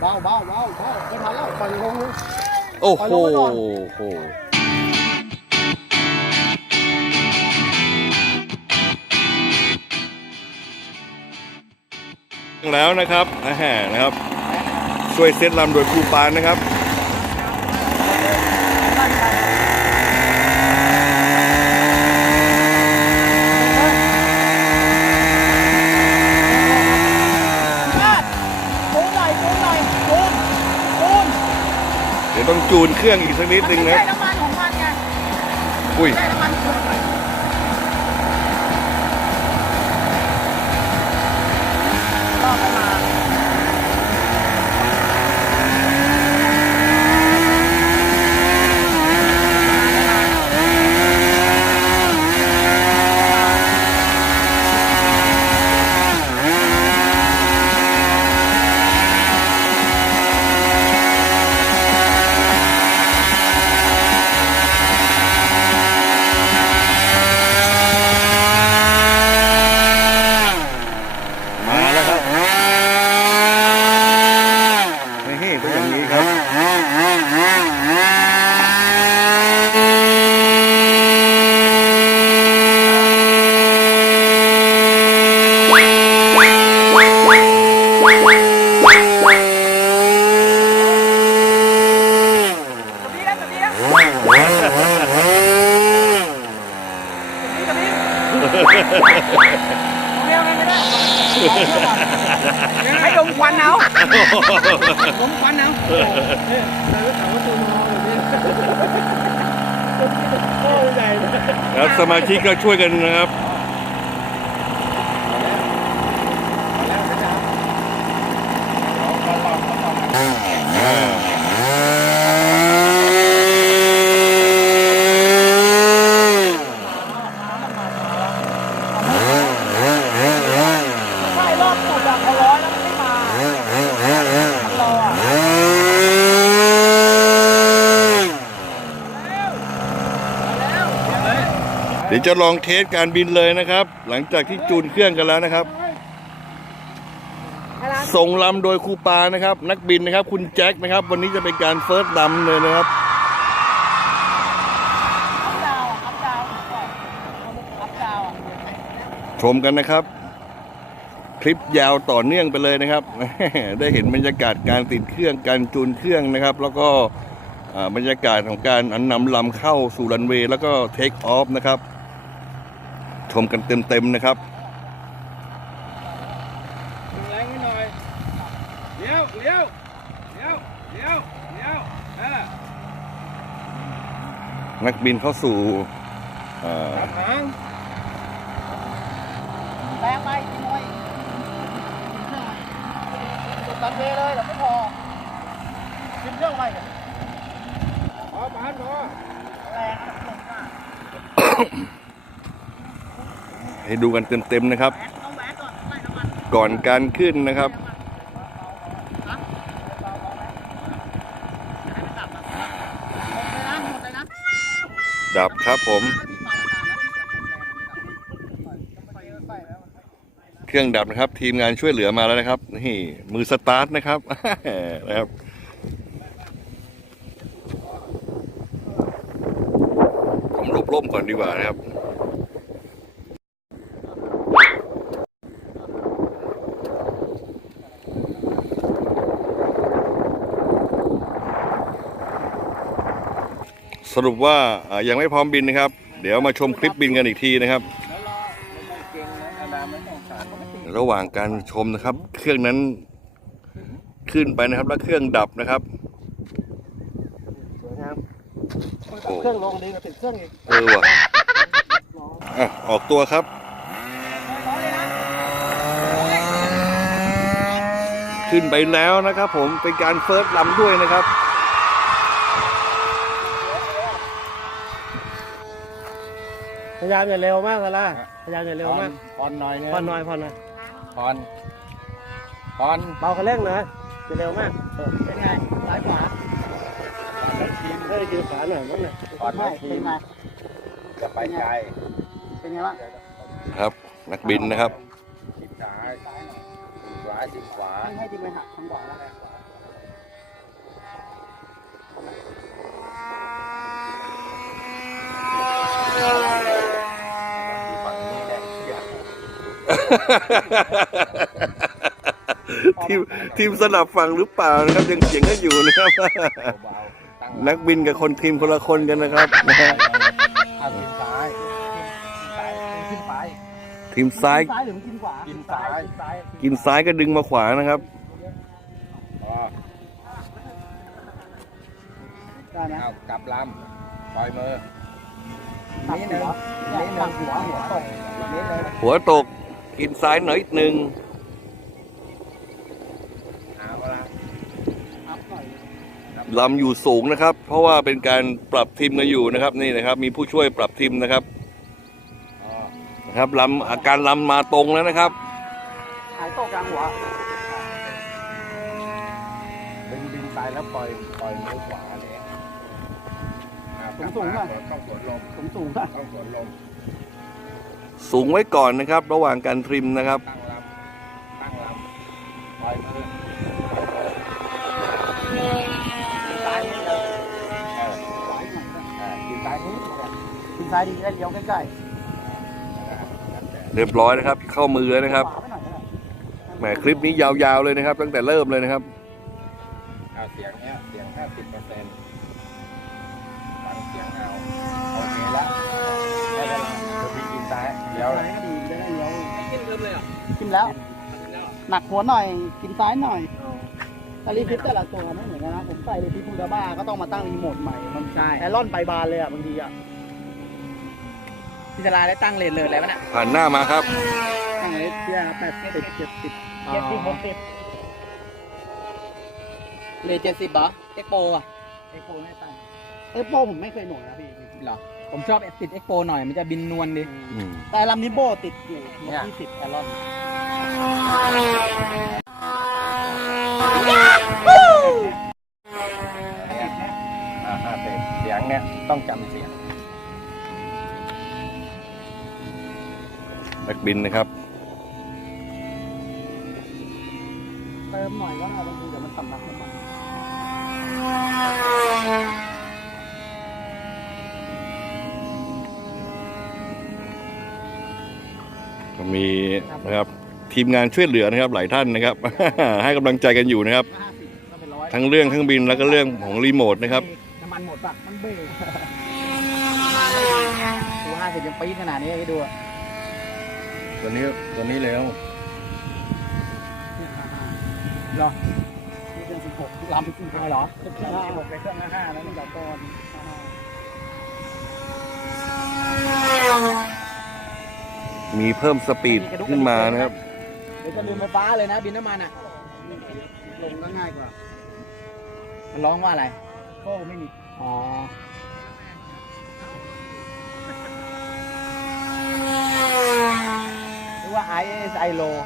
เบาไม่ทันแล้วปล่อยลงเลยโอ้โหแล้วนะครับนะครับช่วยเซตลำโดยครูปานนะครับเดี๋ยวต้องจูนเครื่องอีกสักนิดนึงนะน้ำมันของมันไงอุ้ยน้ำมันรอบประมาณให้ดมควันเอาดมควันเอาแล้วสมาชิกก็ช่วยกันนะครับเดี๋ยวจะลองเทสการบินเลยนะครับหลังจากที่จูนเครื่องกันแล้วนะครับส่งลำโดยครูปานะครับนักบินนะครับคุณแจ็คนะครับวันนี้จะเป็นการเฟิร์สลำเลยนะครับชมกันนะครับคลิปยาวต่อเนื่องไปเลยนะครับได้เห็นบรรยากาศการติดเครื่องการจูนเครื่องนะครับแล้วก็บรรยากาศของการนำลำเข้าสู่รันเวย์แล้วก็เทคออฟนะครับชมกันเต็มๆนะครับแรงนิดหน่อยเลี้ยวนักบินเข้าสู่หางแรงไปหน่อยสุดตันเทเลยแต่ไม่พอกินเรื่องอะไรกันพอแรงให้ดูกันเต็มๆนะครับก่อนการขึ้นนะครับดับครับผมเครื่องดับนะครับทีมงานช่วยเหลือมาแล้วนะครับนี่มือสตาร์ทนะครับนะครับผมหลบร่มก่อนดีกว่านะครับสรุปว่ายังไม่พร้อมบินนะครับเดี๋ยวมาชมคลิปบินกันอีกทีนะครับระหว่างการชมนะครับเครื่องนั้นขึ้นไปนะครับแล้วเครื่องดับนะครับเครื่องลงดีกว่าติดเครื่องอีกว่ะออกตัวครับขึ้นไปแล้วนะครับผมเป็นการเฟิร์สลำด้วยนะครับพยายามอย่าเร็วมากเลยล่ะพยายามอย่าเร็วมากผ่อนหน่อยผ่อนเบาคันเร่งหน่อยอย่าเร็วมากเป็นไงซ้ายขวาให้ยืนขาหน่อยมั้งเนี่ยผ่อนไม่เป็นไงจะไปไกลเป็นไงบ้างครับนักบินนะครับชิดซ้ายขวาให้ดึงไปหักทางขวาแล้ว ทีมสลับฝั่งหรือเปล่านะครับยังเถียงกันอยู่นะครับ เบาๆตั้ง นักบินกับคนทีมคนละคนกันนะครับนะฮะ ทางซ้ายขึ้นไป ทีมซ้าย ซ้ายหรือกินขวา กินซ้าย กินซ้ายก็ดึงมาขวานะครับ อ๋อ ได้นะ เอากลับลำปล่อยมือ ตัดหัวตัดหัวตก นิดนึง หัวตกกินซ้ายหน่อยหนึ่ง เอาละ อัพหน่อย ลำอยู่สูงนะครับ เพราะว่าเป็นการปรับทีมกันอยู่นะครับนี่นะครับ มีผู้ช่วยปรับทีมนะครับ อ๋อ นะครับลำอาการลำมาตรงแล้วนะครับ หายตกกลางหัว ดึงซ้ายแล้วปล่อยมือขวาเลยต้องสวนลม สูงๆนะ ต้องสวนลม สูงไว้ก่อนนะครับ ระหว่างการทริมนะครับ ตั้งลำปล่อยมือ ซ้ายนี่เลย กินซ้ายนี้ กินซ้ายดีได้เลี้ยวใกล้ เรียบร้อยนะครับ เข้ามือแล้วนะครับ ขวาไปหน่อยก็ได้ แหมคลิปนี้ยาวๆเลยนะครับ ตั้งแต่เริ่มเลยนะครับ เอาเสียงเนี้ยเสียง 50%ฟังเสียงเอาโอเคแล้วได้แล้วจะพี่กินซ้ายเดี๋ยว ซ้ายก็ดีได้เลี้ยว กินเริ่มเลยอ่ะ กินแล้ว หนักหัวหน่อย กินซ้ายหน่อยแต่รีพิทแต่ละตัวไม่เหมือนกันนะ ผมใส่รีพิทพูดาบ้าก็ต้องมาตั้งรีโมทใหม่ มัน ใช่ แอรอนไปบานเลยอ่ะบางทีอ่ะ พิจารณาได้ตั้งเลนเลยแล้วนะ ผ่านหน้ามาครับ ตั้งเลทเที่ย80 70 เลน70เหรอเอ็กโปอ่ะ เอ็กโปไม่ตั้งเอ็กโปผมไม่เคยหน่วยนะพี่ เหรอผมชอบติดเอ็กโปหน่อยมันจะบินนวลดิ แต่ลำนี้โบติดอยู่20แอรอน เสียงเนี้ยต้องจำเสียง นักบินนะครับ เติมหน่อยก็ได้บางทีเดี๋ยวมันสำลักน้ำมัน ก็มีนะครับทีมงานช่วยเหลือนะครับหลายท่านนะครับ ให้กำลังใจกันอยู่นะครับ 50ก็เป็น100 ทั้งเรื่องเครื่องบินแล้วก็เรื่องของรีโมทนะครับ น้ำมันหมดปะมันเบรก ดู50ยังปี๊ดขนาดนี้ให้ดูอะ ตัวนี้เร็ว เหรอนี่เป็น16ลำ16เหรอ16ไปเครื่อง5แล้วมันจะตอน มีเพิ่มสปีดขึ้นมานะครับ เดี๋ยวจะลืมไฟฟ้าเลยนะบินน้ำมันอ่ะ ลงก็ง่ายกว่า มันร้องว่าอะไร ก็ไม่มี อ๋อหรือว่า ISI low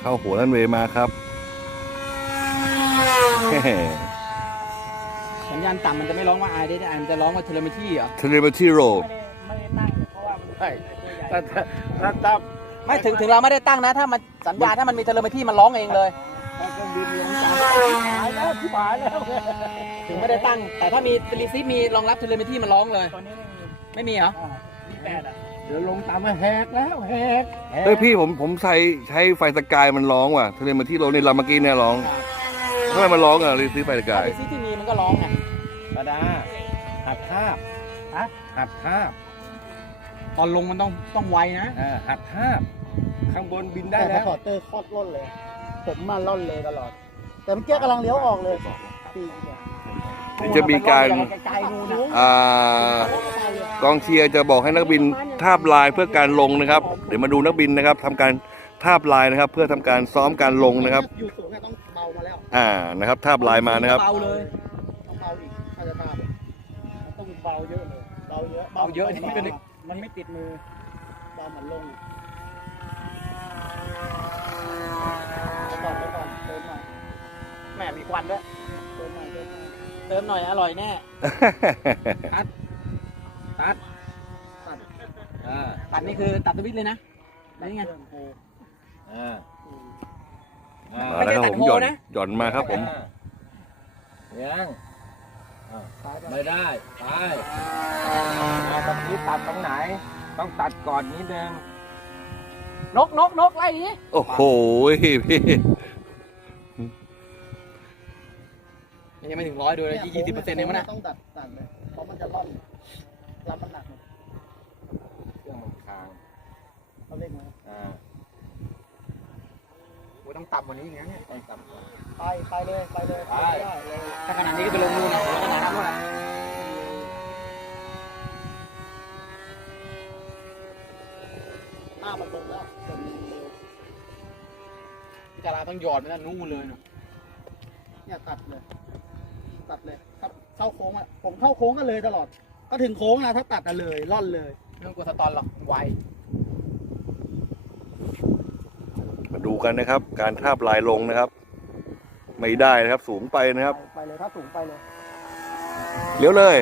เข้าหัวรันเวย์มาครับ สัญญาณต่ำมันจะไม่ร้องว่า I ได้มันจะร้องว่า telemetry เหรอ Telemetry Row ไม่ได้ตั้งเพราะว่ามัน ใช่ ถ้า ไม่ถึงเราไม่ได้ตั้งนะ ถ้ามันสัญญาณถ้ามันมี telemetry มันร้องเองเลย เครื่องบินลงจากหายแล้วที่หายแล้ว ถึงไม่ได้ตั้ง แต่ถ้ามี receive มีรองรับ telemetry มันร้องเลย ตอนนี้ไม่มี ไม่มีเหรอ 28อ่ะ เดี๋ยวลงตามมาแหกแล้วแหก เฮ้ยพี่ผมใช้ไฟสกายมันร้องว่ะ Telemetry Row ในลำเมื่อกี้เนี่ยร้องทำไมมันร้องอ่ะรีซีไฟสกาย receive ที่มีมันก็ร้องไง ธรรมดาหัดภาพหัดภาพ ตอนลงมันต้องไวนะ หัดภาพข้างบนบินได้ แต่ แล้ว พอเตอร์โคตรล่นเลยผมมาล่นเลยตลอด แต่เมื่อกี้กำลังเลี้ยวออกเลยปีกเนี่ย เดี๋ยวจะมีการ ไกลๆนู่นนะ กองเชียร์จะบอกให้นักบินทาบลายเพื่อการลงนะครับ เดี๋ยวมาดูนักบินนะครับทำการทาบลายนะครับ เพื่อทำการซ้อมการลงนะครับ อยู่สูงเนี่ยต้องเบามาแล้ว นะครับทาบลายมานะครับ เบาเลย ต้องเบาอีกถ้าจะทราบต้องเบาเยอะเลยเบาเยอะ เบาเยอะนี่เป็น มันไม่ติดมือเบาเหมือนลงไปก่อนเติมหน่อยแหมมีควันด้วยเติมหน่อย เติมหน่อยอร่อยแน่ ตัด ตัดนี่คือตัดสวิตช์เลยนะแล้วนี่ไง มาแล้วครับผมหย่อนมาครับผม ยังไม่ได้ไปตรงนี้ตัดตรงไหน ต้องตัดก่อนนิดนึง นกไล่ดิ โอ้โหพี่ ยังไม่ถึง100ดูเลย20%เองมั้งนะ ต้องตัดเลยเพราะมันจะร่อนรับมันหนัก เครื่องมันค้าง เขาเล่นมา โอ้ต้องต่ำกว่านี้อย่างนี้ ต้องตัดก่อน ไปเลยไปเลย ไป ได้เลย ถ้าขนาดนี้ก็ไปลงนู่นนะขนาดนั้นนู่นนะ หน้ามันตรงแล้วจน พิจารณาต้องหยอดไปนั่นนู่นเลยเนาะ เนี่ยตัดเลยครับเข้าโค้งอ่ะผมเข้าโค้งกันเลยตลอด ก็ถึงโค้งนะถ้าตัดอะเลยร่อนเลย ไม่ต้องกลัวสตอนหรอกไว มาดูกันนะครับ การทาบลายลงนะครับ ไม่ได้นะครับ สูงไปนะครับ ไปเลยถ้าสูงไปเลย เลี้ยวเลย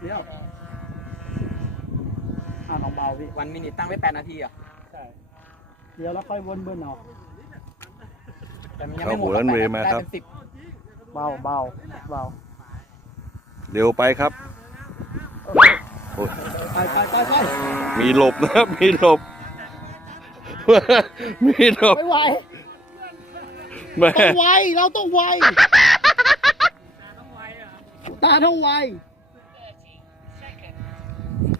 เดี๋ยวลองเบาพี่ วันมินิตั้งไว้8 นาทีอ่ะ ใช่เดี๋ยวแล้วค่อยวนเบิ้ลเอา แต่มันยังไม่หมด เข้าหัวรันเวย์มาครับ ได้เป็น10 เบาเร็วไปครับ ไป มีหลบนะครับ มีหลบ มีหลบ ไม่ไหว แม่ ต้องไวเราต้องไวตาต้องไว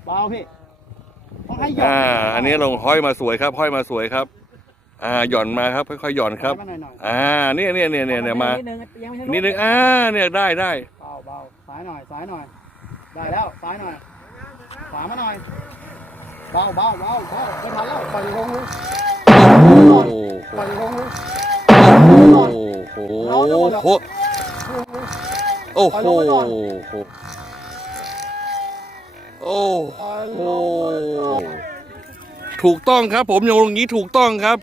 เบาพี่ต้องให้หย่อน อันนี้ลงห้อยมาสวยครับ ห้อยมาสวยครับ หย่อนมาครับ ค่อยๆหย่อนครับ หน่อย เนี่ยมา นิดนึงยังไม่ถึง นิดนึงเนี่ยได้ เบาซ้ายหน่อยได้แล้วซ้ายหน่อยขวามาหน่อยเบาไม่ทันแล้วปล่อยลงเลย โอ้โห ปล่อยลงเลย โอ้โห โอ้โห โอ้โห ถูกต้องครับ ผมอย่างนี้ถูกต้องครับ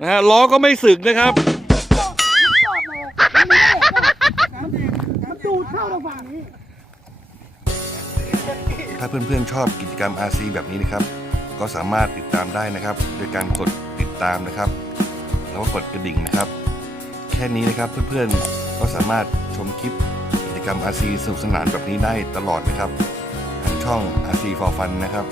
นะฮะล้อก็ไม่สึกนะครับ มันดูดเข้าทางฝั่งนี้ ถ้าเพื่อนๆชอบกิจกรรม RC แบบนี้นะครับ ก็สามารถติดตามได้นะครับ โดยการกดติดตามนะครับ แล้วก็กดกระดิ่งนะครับ แค่นี้นะครับเพื่อนๆก็สามารถชมคลิปกิจกรรม RC สนุกสนานแบบนี้ได้ตลอดนะครับทางช่อง RC for Fun นะครับ